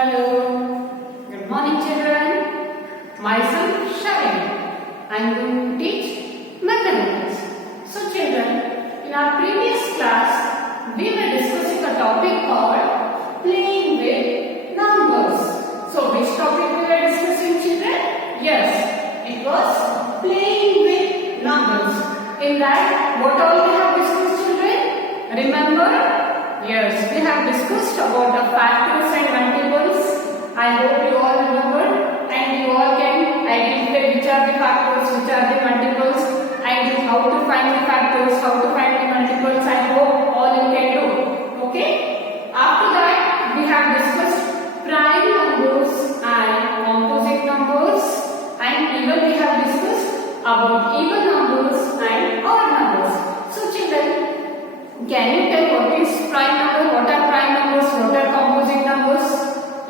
Hello, good morning children. Myself Shalini. I am going to teach mathematics. So children, in our previous class, we were discussing a topic called playing with numbers. So which topic we were discussing children? Yes, it was playing with numbers. In that, what all we have discussed children? Remember? Yes, we have discussed about the factors and multiples. I hope you all remember and you all can identify which are the factors, which are the multiples and how to find the factors, how to find the multiples. I hope all you can do. Okay? After that, we have discussed prime numbers and composite numbers and even we have discussed about even numbers and odd numbers. So children, can you tell what is prime number? What are prime numbers? What are composite numbers?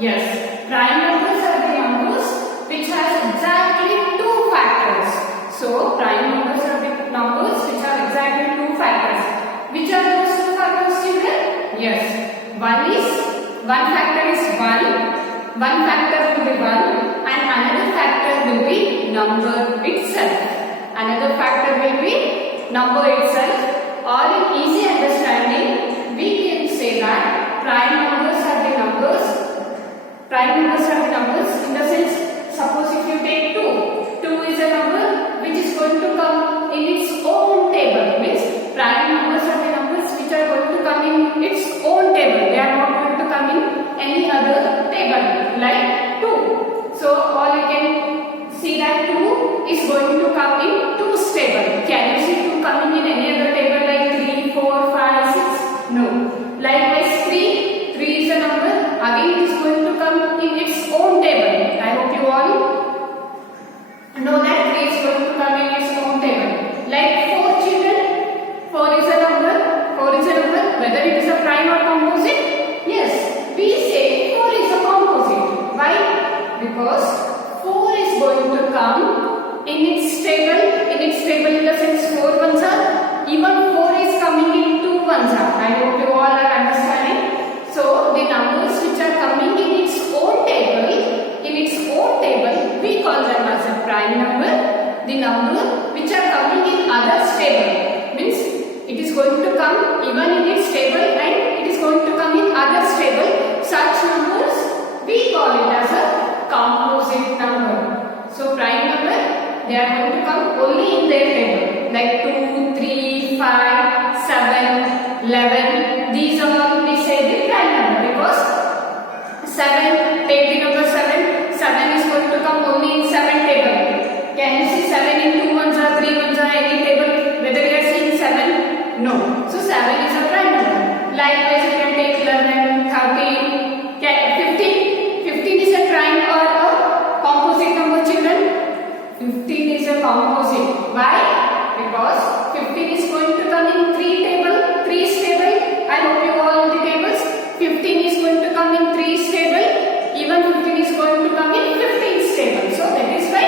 Yes, prime numbers are the numbers which has exactly two factors. So, prime numbers are the numbers which have exactly two factors. Which are those two factors, children? Yes, one factor is 1, one factor will be 1 and another factor will be number itself. Another factor will be number itself. Or in easy understanding, we can say that prime numbers are the numbers. Prime numbers are the numbers in the sense, suppose if you take 2 is a number which is going to come in its own table. Means prime numbers are the numbers which are going to come in its own table. They are not going to come in any other table like 2. So all you can see that 2 is going to come in 2's table. Can you see 2 coming in any other table like 3, 4, 5, 6? No. Likewise 3 is a number. Again it is going to come in its own table. I hope you all know that 3 is going to come in its own table. Like 4 children. 4 is a number. 4 is a number. Whether it is a prime or composite? Yes. We say 4 is a composite. Why? Because 4 is going to come in its table. In its table in the sense 4 ones are. Even 4 is coming in 2 ones are. I hope you all are understanding. So the numbers which are coming in its own table, we call them as a prime number. The number which are coming in others table means it is going to come even in its table and it is going to come in others table. Such numbers we call it as a composite number. So prime number, they are going to come only in their table like 2, 3, 5, 7, 11. These are we say the prime number because 7, take the number 7. 7 is going to come only in 7 table. Can you see 7 in 2 ones or 3 ones or any table? Whether you are seeing 7? No. So 7 is a prime number. Likewise you can take 11, 13, 15. 15 is a prime or a composite number children? 15 is a composite. Why? Because 15 is going to come in 3's table. I hope you all know the tables. 15 is going to come in 3's table. Even 15 is going to come in 15's table. So that is why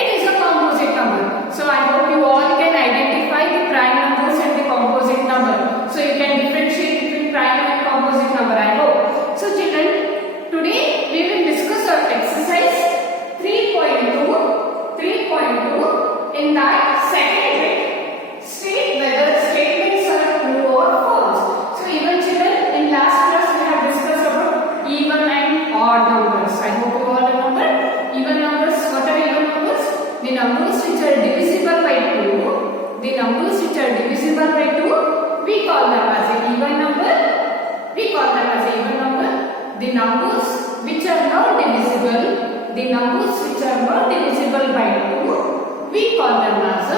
it is a composite number. So I hope you all can identify the prime numbers and the composite number. So you can differentiate between prime and composite number. I hope. So children, today we will discuss our exercise 3.2. In that second bit, state whether statements are true or false. So even children, in last class we have discussed about even and odd numbers. I hope you all remember. Even numbers, what are even numbers? The numbers which are divisible by 2. The numbers which are divisible by 2, we call them as an even number. We call them as an even number. The numbers which are not divisible, by 2, we call them as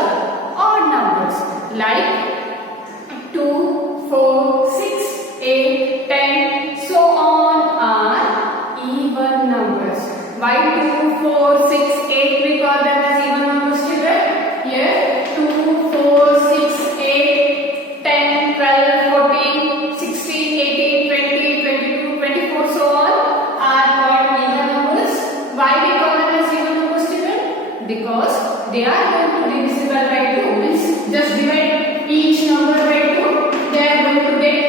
odd numbers like 2, 4, 6, 8, 10, so on are even numbers. Why 2, 4, 6, 8 we call them as even numbers children? Here 2, 4, 6, 8, 10, 12, 14, 16, 18, 20, 22, 24, so on are called even numbers. Why we call them as even numbers children? Because they are going to be divisible by 2. Means just divide each number by 2. They are going to get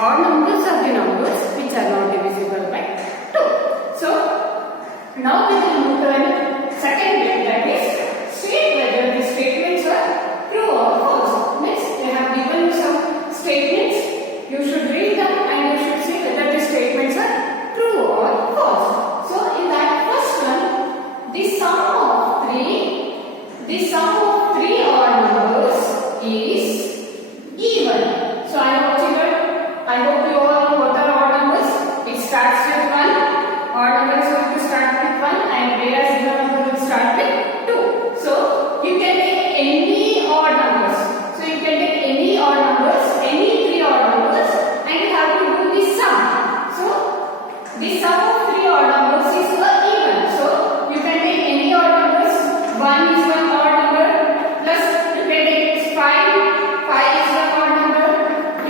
odd numbers are the numbers which are not divisible by 2. So now we will move to the second bit, that is state whether the statements are true or false. Next, they have given some statements. You should read them and you should see whether the statements are true or false. So in that first one, the sum of three odd numbers is even. So I hope you all know what are odd numbers. It starts with 1. Odd number is going to start with 1 and whereas even number will start with 2. So you can take any odd numbers. So you can take any odd numbers, any 3 odd numbers, and you have to do the sum. So the sum of 3 odd numbers is even. So you can take any odd numbers. 1 is one odd number, plus you can take 5 is one odd number.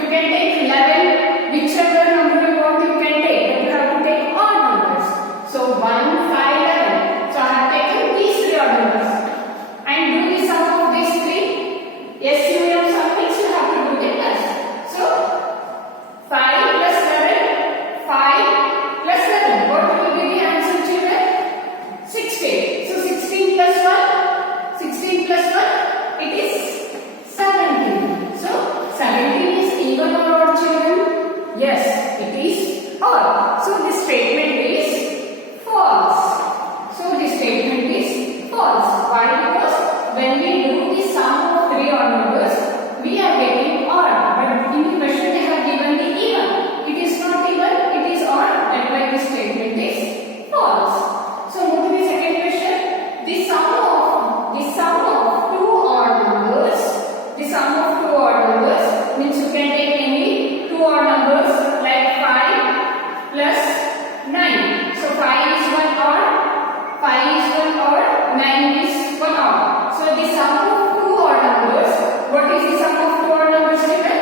You can take 11, whichever number you want you can take, but you have to take odd numbers. So 1, 5, 11. So I have taken these 3 odd numbers and do the sum of these 3. SUM sum means you have to do the plus. So 5 plus 11, 5 plus 11. What will be the answer, children? 16. So 16 plus 1, it is 17. So 17 is even or odd, children? Yes, it is odd. So the statement is false. Why? Because when we do the sum of 3 odd numbers, we are getting odd. But in the question they have given the even. It is not even, it is odd. That's why the statement is false. So move to the second question. The sum of 2 odd numbers. The sum of 2 odd numbers means you can take any 2 odd numbers like 5 plus 9. So 5 is one odd, 9 is one odd. So the sum of 2 odd numbers. What is the sum of 2 odd numbers, children?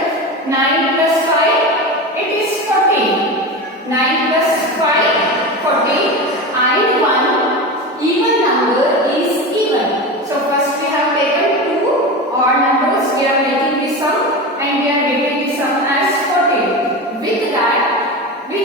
9 plus 5, it is 14. 9 plus 5, 14, and one even number is even. So first we have taken 2 odd numbers, we are making the sum and we are making the sum as 14. With that you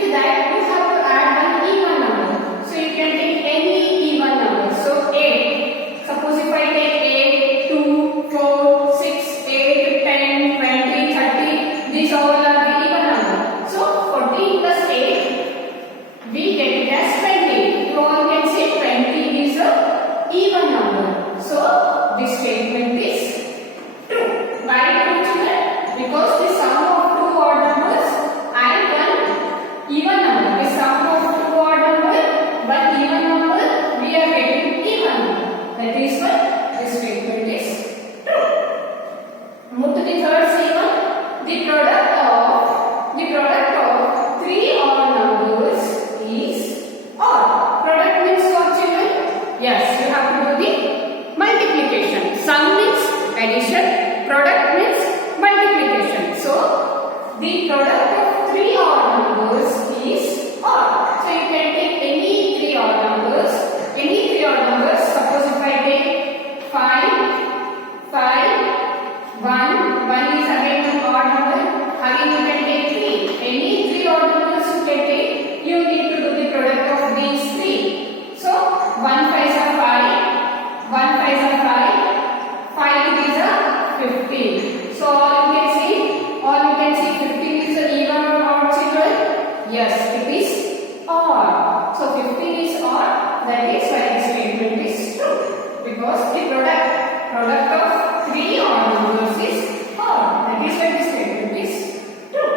have to add one even number. So you can take any even number. So 8. Suppose if I take 8, 2, 4, 6, 8, 10, 20, 30, these all are the even number. So 14 plus 8, we get it as 20. You all can say 20 is a even number. So this statement is true. Why true, children? Because the sum of 2 odd numbers and one even number. The sum of 2 odd number but even number, we are getting even. That is why this statement is true. Move to the third statement. The product of 3 odd numbers is odd. Product means what, children? Yes, you have to do the multiplication. Sum means addition. Product means multiplication. So the product of 3 odd numbers is odd. So you can take any 3 odd numbers. Suppose if I take 5, 1 is again an odd number. Again you can take 3. Any 3 odd numbers you can take. You need to do the product of these 3. So 1 5s are 5, 5 is a 15. So all you can see 15 is a even or odd, children? Yes, it is odd. So 15 is odd. That is why the statement is true. Because the product of 3 odd numbers is odd. That is why the statement is true.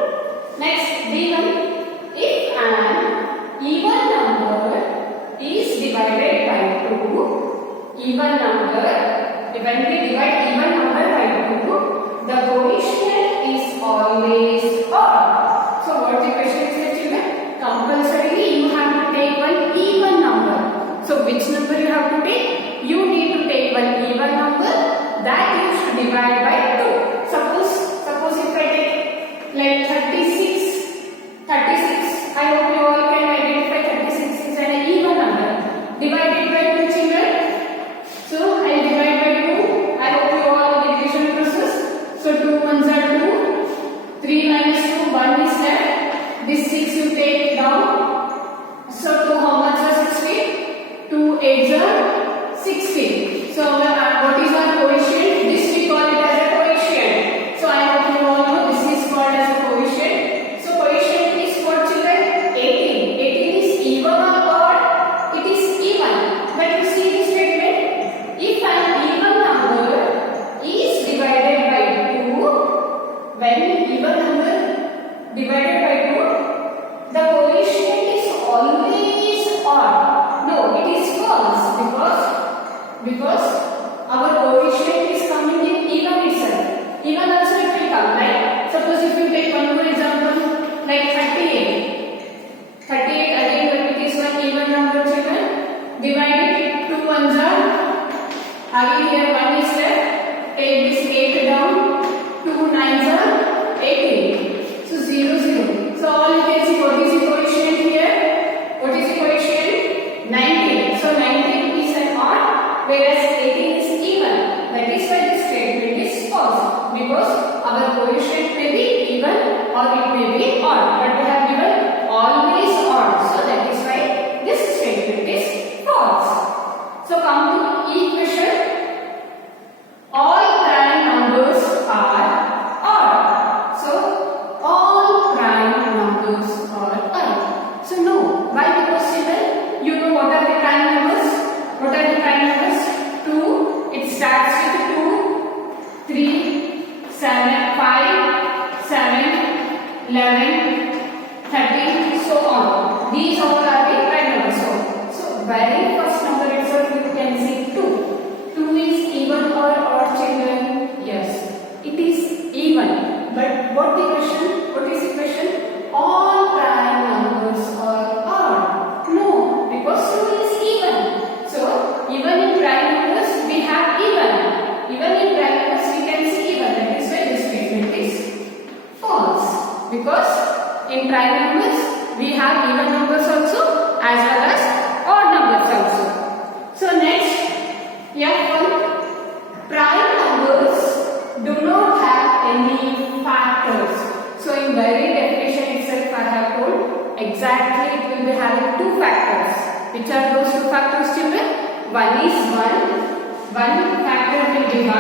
Next, B1. If an even number is divided by 2, when we divide even number by 2, the coefficient is always odd. So what the question is, children? Compulsorily you have to take one even number. So which number you have to take? You need to take one even number that you should divide by 2. Suppose if I take like 36, I hope you all can identify 36 is an even number. Divided by 2, children. So I divide by 2. I hope you all know the division process. So 2 ones are 2, 3 minus 2, 1 is left. 8s are 16. So what is our coefficient? This we call it as a coefficient. So I hope you all know this is called as a coefficient. So coefficient is for children 18. 18 is even or odd? It is even. But you see this statement. If an even number is divided by 2, when even number divided by 2, the coefficient is always odd. No, it is false because our coefficient is coming in even itself. Even also it will come. Like suppose if you take one more example, like 38. 38 again, but it is one even number, children. Divide it. 2 ones are. Again here 1 is left. Take this 8 down. 2 9s are 18. So 0 0. So all you can see, what is the coefficient here? What is the coefficient? 19. So 19 is an odd, whereas 18 is even. That is why this statement is false, because our coefficient may be even or it may be odd, but we have given always odd. So that is why this statement is false. So come to equation. All prime numbers are odd. So all prime numbers are odd. So no. Why? Because children, you know what are the prime numbers? What are the prime numbers? 2. It starts with 2, 3, 7, 5, 7, 11, 13, so on. These all are the prime numbers. So very first number itself you can see 2. 2 is even or odd, children? Yes, it is even. But what the question? What is the question? All prime numbers are odd. No, because 2 is even. So even in prime numbers we have even. Even in prime numbers we can see even. That is why this statement is false. Because in prime numbers we have even numbers also as well as odd numbers also. So next, F1. Prime numbers do not have any factors. So in very definition itself I have told exactly it will be having 2 factors. Which are those 2 factors, children? One is 1. One factor will be 1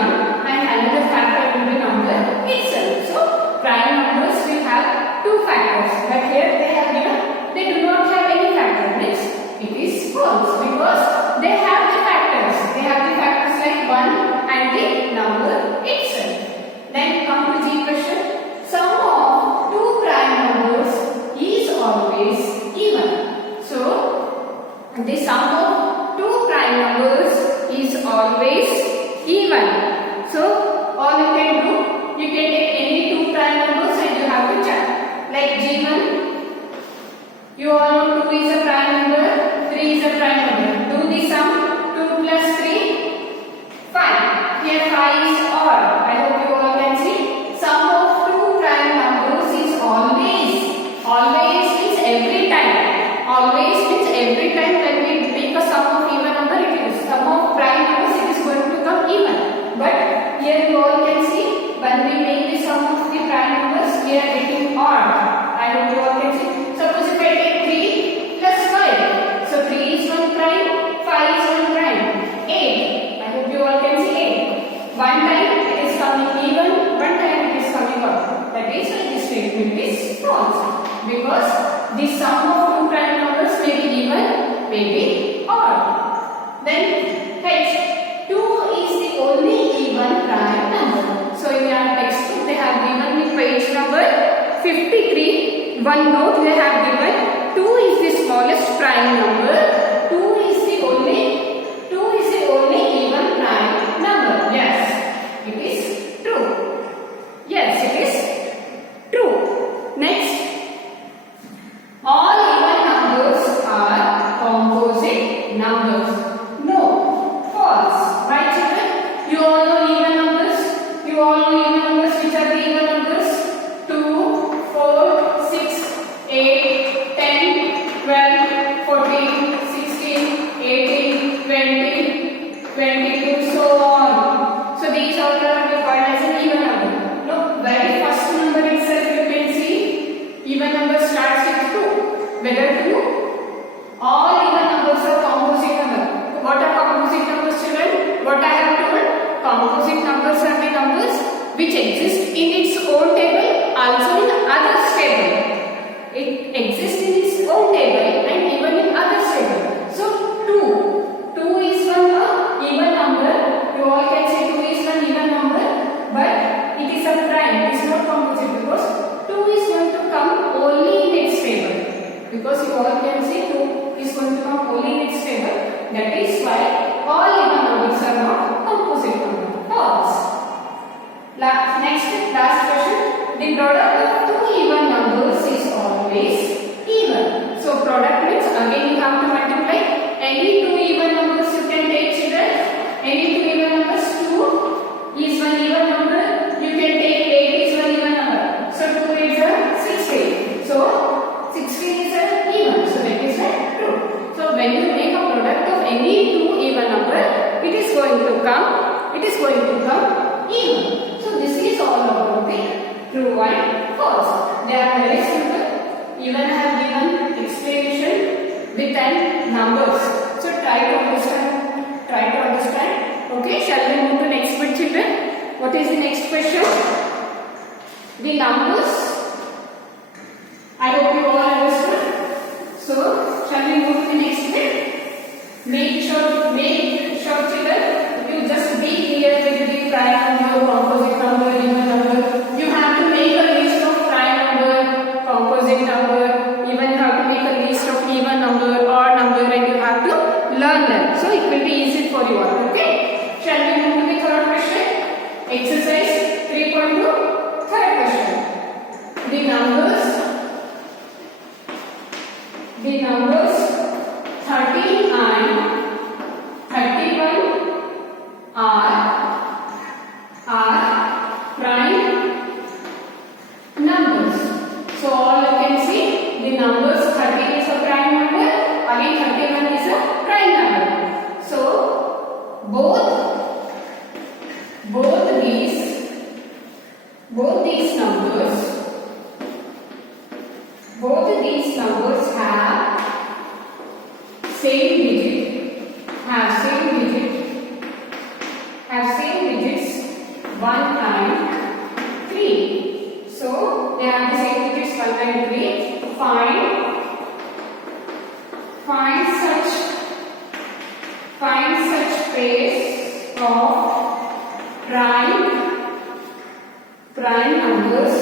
and another factor will be number itself. So prime numbers will have 2 factors. But here they have given they do not have any factor. Means it is false because they have the factors. They have the factors like 1 and the number itself. Then come to the question. Sum of 2 prime numbers is always even. So the sum of 2 prime numbers is always even. So all you can do, you can take any 2 prime numbers and you have to check. Like G1, you all know 2 is a prime number, 3 is a prime number. Do the sum. 2 plus 3, 5. Here 5 is odd. I hope you all can see. Sum of 2 prime numbers is always. Always means every time. Always means every time when we make a sum of even number, it is sum of prime numbers, it is going to come even. But here you all can see, when we make the sum of the prime numbers, we are getting odd. I hope you all can see. Suppose if I take 3 plus 5. So 3 is 1 prime, 5 is 1 prime. 8. I hope you all can see 8. One time it is coming even, one time it is coming odd. That is why this statement is false. Because the sum of 2 prime numbers may be even, may be odd. Then H. 2 is the only even prime number. So in our textbook they have given the page number 53. One note they have given 2 is the smallest prime number. 2 is the only even prime number. Yes, it is true. Yes, it is true. Next, all even numbers are composite numbers. No, false. Right, children? You all know even numbers. You all know even numbers. Which are the even numbers? 2, 4, 6, 8, 10, 12, 14, 16, 18, 20, 22, so on. So these all are called as an even number. No, very first number itself you can see even number starts with 2. Whether 2, all even numbers are composite number. why all even numbers are not composite number. False. Last question. The product of two even numbers is always even. So product means again you have to multiply. Any two even numbers you can take, children. Any two even numbers, 2 is one even number. You can take 8 is one even number. So 2 is a 16. So 16 is an even. So that is true. So when you make a product of any two even number, it is going to come even. So this is all about the true and false. They are very simple. Even have given explanation with and numbers. So try to understand. Okay, shall we move to next bit, children? What is the next question? The numbers. I hope you all understood. So shall we move to the next bit? Make sure, children, you just be clear with the prime number, composite number, even number. You have to make a list of prime number, composite number. Even you have to make a list of even number, odd number, and you have to learn them. So it will be easy for you all. Okay? Shall we move to the third question? Exercise 3.2. Third question. The numbers 13 and 31 are prime numbers. So all you can see, the numbers 13 is a prime number, again 31 is a prime number. So both these numbers have same digits 1 and 3. So they have the same digits 1 and 3. Find such pairs of prime numbers.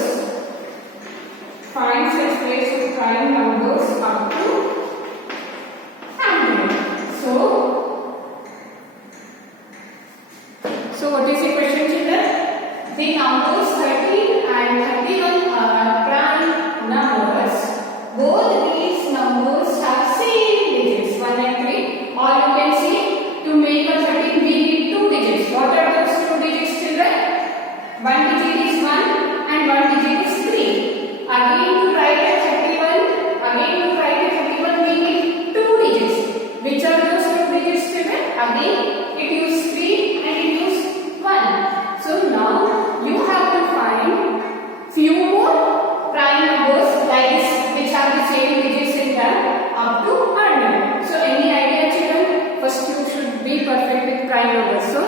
Find such pairs of prime numbers up to 100. So what is the question, children? The numbers 13 and 31 are prime numbers. Both these numbers have same digits 1 and 3. Or you can see, to make a 13 we need 2 digits. What are those 2 digits, children? 1 digit is 1 and 1 digit is 3. Again to write a 31 we need 2 digits. Which are those 2 digits, children? Again it uses 3 and it uses 1. So now you have to find few more prime numbers like this which have the same digits in them up to 100. So any idea, children? First you should be perfect with prime numbers. So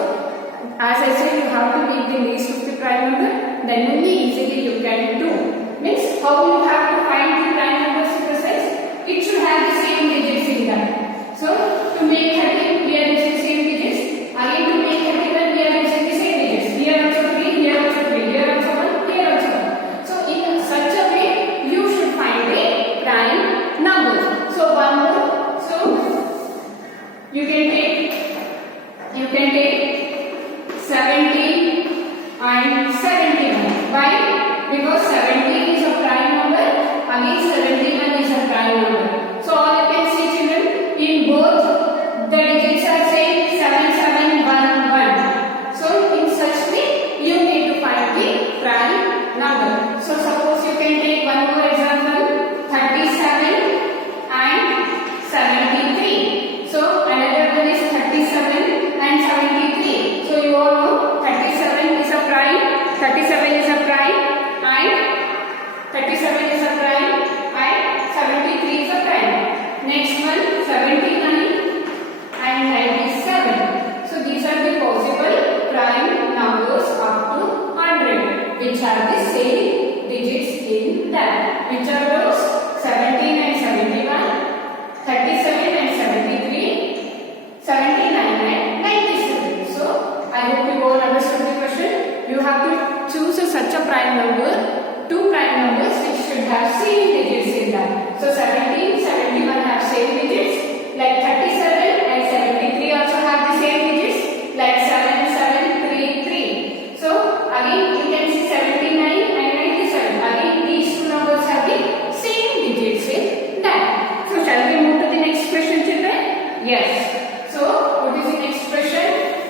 as I said, you have to make the list of the prime number, then only easily you can do. Means how you have to find the prime numbers in the sense, it should have the same digits in them. So to make 13 we are using same digits. Again to make 31 we are using the same digits. Here also 3, here also 3, here also 1, here also 1. So in such a way you should find the prime numbers. So one more. So you can take 17 and 71. Why? Because 17 is a prime number, again 71 is a prime number. So all you can see, children, in both the digits are same 7711. So in such way you need to find the prime number. So suppose you can take one more example, 37 and 73. So another one is 37 and 73. So you all know 37 is a prime and 37 is a prime and 73 is a prime. Next one 79 and 97. So these are the possible prime numbers up to 100 which have the same digits in them. Which are those? 17 and 71, 37 and 73, 79 and 97. So I hope you all understood the question. You have to choose such a prime number, 2 prime numbers which should have same digits in them. So 17, 71 have same digits, like 37 and 73 also So what is the next question?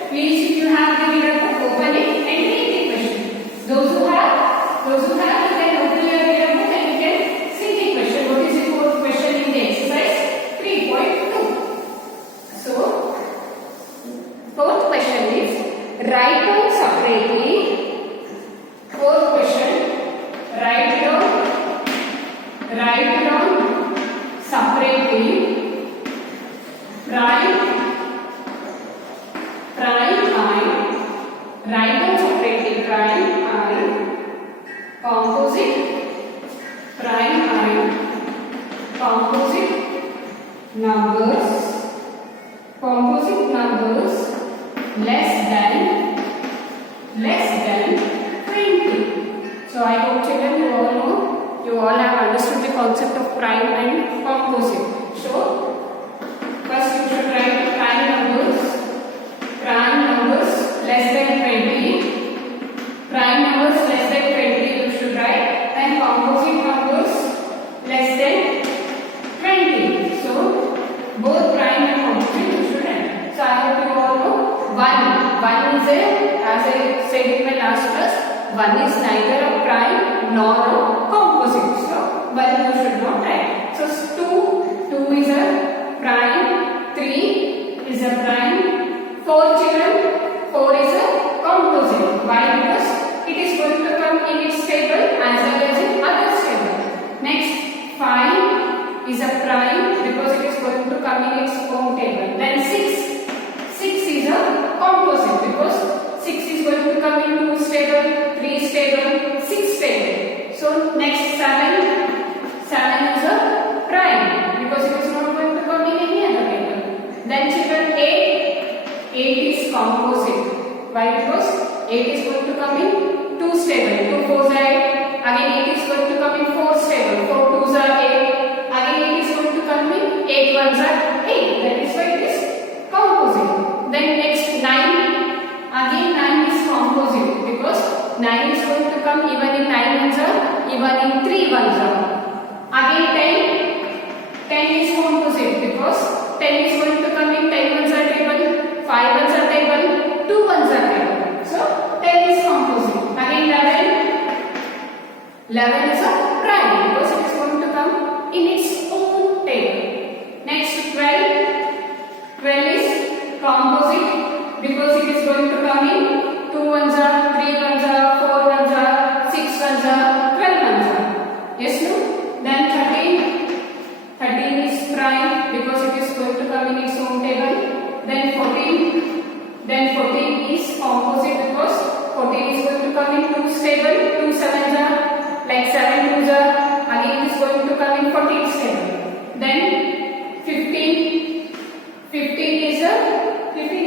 Please, if you have the reader book, open it and read the question. Those who have, you can open your reader book and you can see the question. What is the fourth question in the exercise 3.2? So fourth question is write down separately. Fourth question, write down separately prime I, write down separately prime I, composite prime I, composite numbers less than 20. So I hope children you all have understood the concept of prime and composite. So first you should write prime numbers less than 20. Prime numbers less than 20 you should write, and composite numbers less than 20. So both prime and composite you should write. So I hope you all know one is a, as I said in my last class, one is neither a prime nor a composite. So one you should not write. So 2 is a prime, 3 is a prime, 4 children, 4 is a composite. Why? Because it is going to come in its table as well as in others table. Next, 5 is a prime because it is going to come in its own table. Then 6 is a composite because 6 is going to come in 2's table, 3's table, 6's table. So next 7 is a prime because it is not going to come in any other table. Then children 8 is composite. Why? Because 8 is going to come in 2's table, 2 4's are 8. Again 8 is going to come in 4's table, 4 2's are 8. Again 8 is going to come in 8 1's are 8. That is why it is composite. Then next 9, again 9 is composite because 9 is going to come even in 9 1's are, even in 3 1's are. Again 10 is composite because 10 is going to come in 10 1's are table, 5 1's are table, 2 1's are table. So 10 is composite. Again 11 is a prime because it is going to come in its own table. Next 12 is composite because it is going to come in 2 1's are, 3 1's are, 4 1's are, 6 1's are, 12 1's are. Yes, no? Then 13 is prime because it is going to come in its own table. Then 14 is composite because 14 is going to come in 2's table, 2 7's are, like 7 2's are, again it is going to come in 14's table. Then 15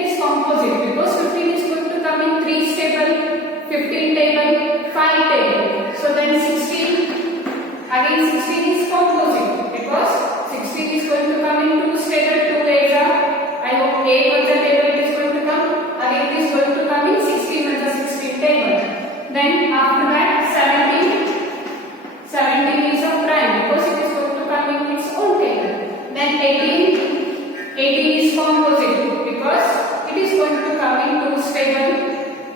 is composite because 15 is going to come in 3's table, 15 table, 5 table. So then 16 is composite because 16 is going to come in 2's table, 2 8's are, I hope 8 1's are table it is going to come, again it is going to come in 16 1's are 16 table. Then after that 17 is a prime because it is going to come in its own table. Then 18 is composite because it is going to come in 2's table,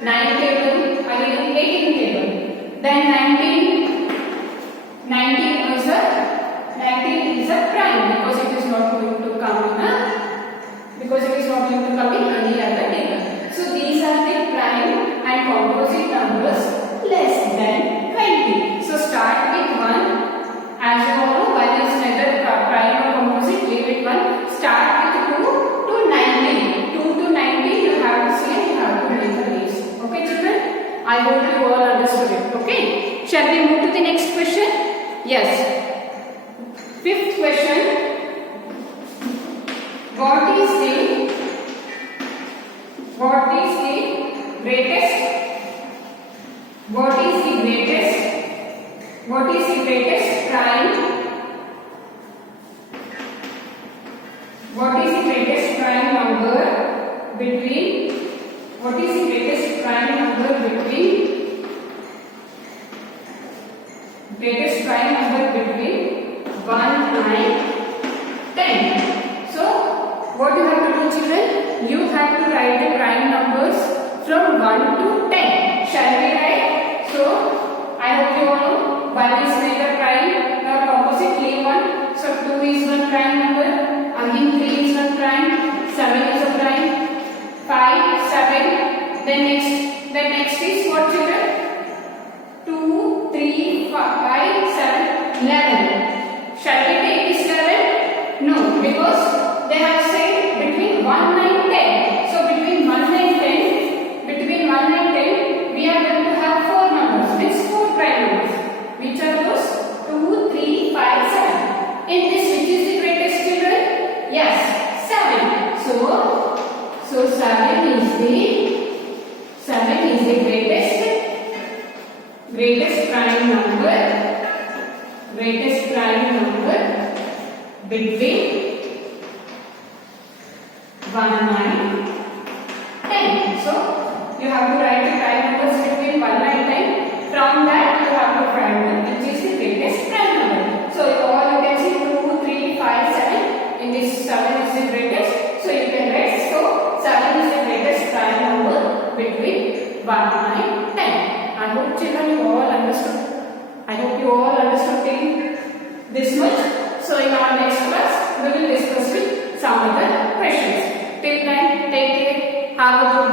9 table, again 18 table. Then 19 is a prime because it is not going to come in any other table. So these are the prime and composite numbers less than 20. So start with 1. As you all know, 1 is neither prime or composite. Leave it 1. Start with 2 to 19. 2 to 19 you have to see and you have to make a list. Okay children? I hope you all understood it. Okay? Shall we move to the next question? Yes. Fifth question. What is the greatest prime? What is the greatest prime number between 1 and 10? So what you have to do children? from 1 to 10. Shall we write? So, I hope you all know 1 is neither prime nor composite, leave 1. So, 2 is one prime number, again 3 is one prime, 7 is a prime, 5, 7, then next is what children? 2, 3, 5, 7, 11. Shall we take this 11? No, because they have said between 1 and 10. So between 1 and 10, we are going to have 4 numbers, means 4 prime numbers. Which are those? 2, 3, 5, 7. In this, which is the greatest children? Yes, 7. So 7 is the greatest prime number between 1 and 10. So you have to write the prime numbers between 1 and 10. From that you have to find which is the greatest prime number. So you can see 2, 3, 5, 7. In this 7 is the greatest. So you can write. So 7 is the greatest prime number between 1 and 10. I hope children you all understood. I hope you all understood this much. So in our next class we will discuss with some other questions. Till then, take care. Have a good